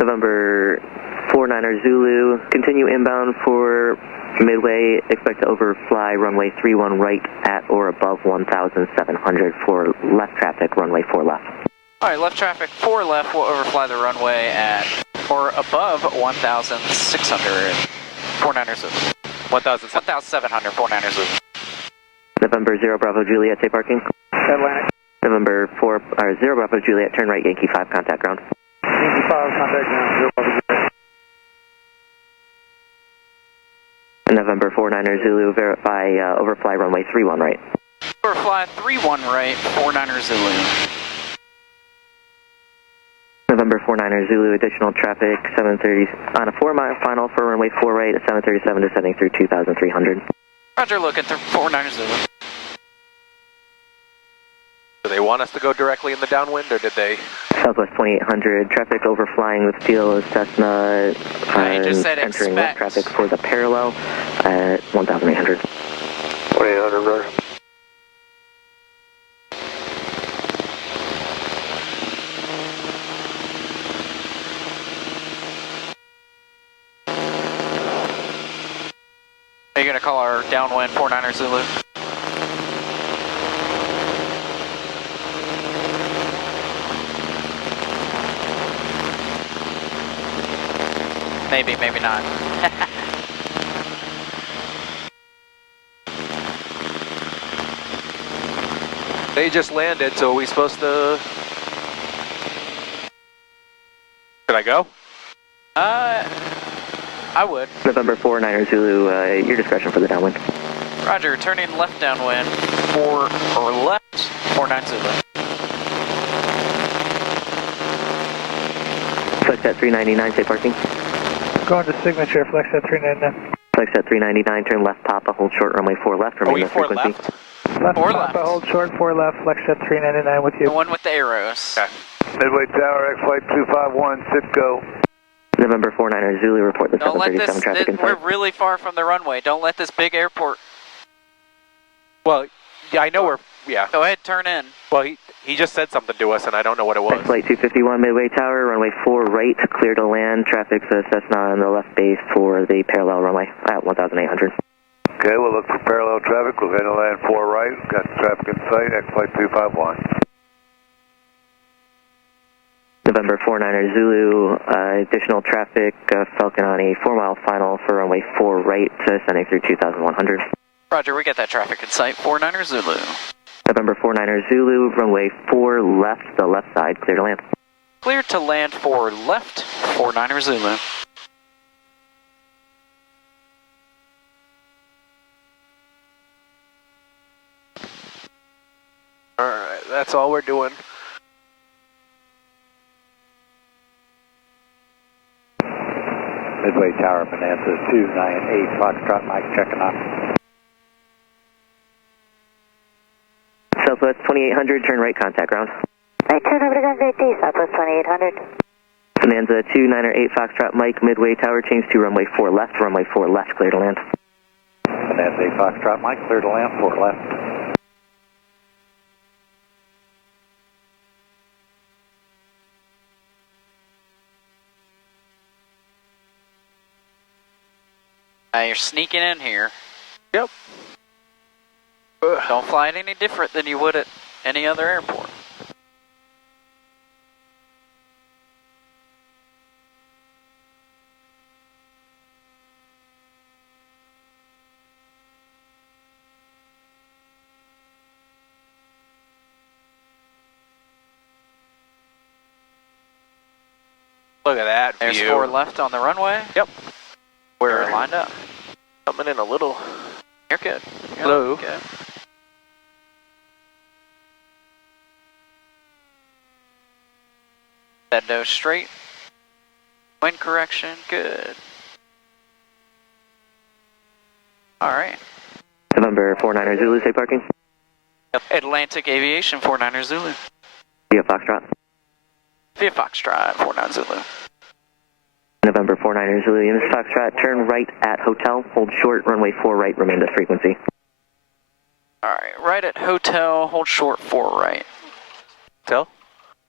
November 49er Zulu, continue inbound for Midway, expect to overfly runway 31 right at or above 1,700 for left traffic, runway 4 left. Alright, left traffic 4 left, will overfly the runway at or above 1,600, 49er Zulu. 1,700, 49er Zulu. November 0 Bravo Juliet, say parking. Atlantic. November 0 Bravo Juliet, turn right, Yankee 5, contact ground. Yankee 5, contact ground, 0 Bravo Juliet. November 49er Zulu, verify overfly runway 31 right. Overfly 31 right, 49er Zulu. November 49er Zulu, additional traffic 730 on a 4-mile final for runway 4 right at 737 descending through 2,300. Roger, looking through 49er Zulu. Do they want us to go directly in the downwind, or did they? Southwest 2800, traffic overflying with steel Cessna, I just said entering left expect. traffic for the parallel at 1,800. 2800, roger. Are you going to call our downwind 49er Zulu? Maybe, maybe not. They just landed, so are we supposed to... Can I go? I would. November 49er Zulu, your discretion for the downwind. Roger, turning left downwind, or left, 49 Zulu. Flex at 399, say parking. Going to signature, flex at 399. Flex at 399, turn left Papa, hold short, runway 4 left, remain the frequency. Left? Left 4 Papa, left. hold short, 4 left, flex at 399 with you. The one with the arrows. Okay. Midway Tower, X-Flight 251, sit go. November 49er Zulu, report the Don't let 737 this, traffic in we're sight. really far from the runway. Don't let this big airport. Well, yeah, I know we're... Yeah. Go ahead, turn in. Well, he just said something to us, and I don't know what it was. Flight 251, Midway Tower, runway 4 right, clear to land, traffic's a Cessna on the left base for the parallel runway at 1,800. Okay, we'll look for parallel traffic. We're going to land 4 right. Got traffic in sight, X-Flight 251. November 49er Zulu, additional traffic, Falcon on a 4-mile final for runway 4 right, descending through 2,100. Roger, we get that traffic in sight, 49er Zulu. November 49er Zulu, runway 4 left, the left side, clear to land. Clear to land for left, 49er Zulu. Alright, that's all we're doing. Midway Tower, Bonanza 298, Foxtrot, Mike checking out. Southwest 2800, turn right, contact ground. Right, turn over to Gun's 8D, Southwest 2800. Bonanza 298 Foxtrot, Mike, Midway Tower, change to runway 4 left, clear to land. Bonanza 8 Foxtrot, Mike, clear to land, 4 left. You're sneaking in here. Yep. Don't fly it any different than you would at any other airport. Look at that There's view. 4 left on the runway. Yep. We're lined up. Coming in a little. You're good. You're Hello. good. That nose straight. Wind correction, good. Alright. November 49er Zulu, say parking. Atlantic Aviation, 49er Zulu. Via Foxtrot. Via Foxtrot, 49 Zulu. November 49er Zulu, units Foxtrot, turn right at hotel, hold short, runway 4 right, remain the frequency. Alright, right at hotel, hold short 4 right. Tell?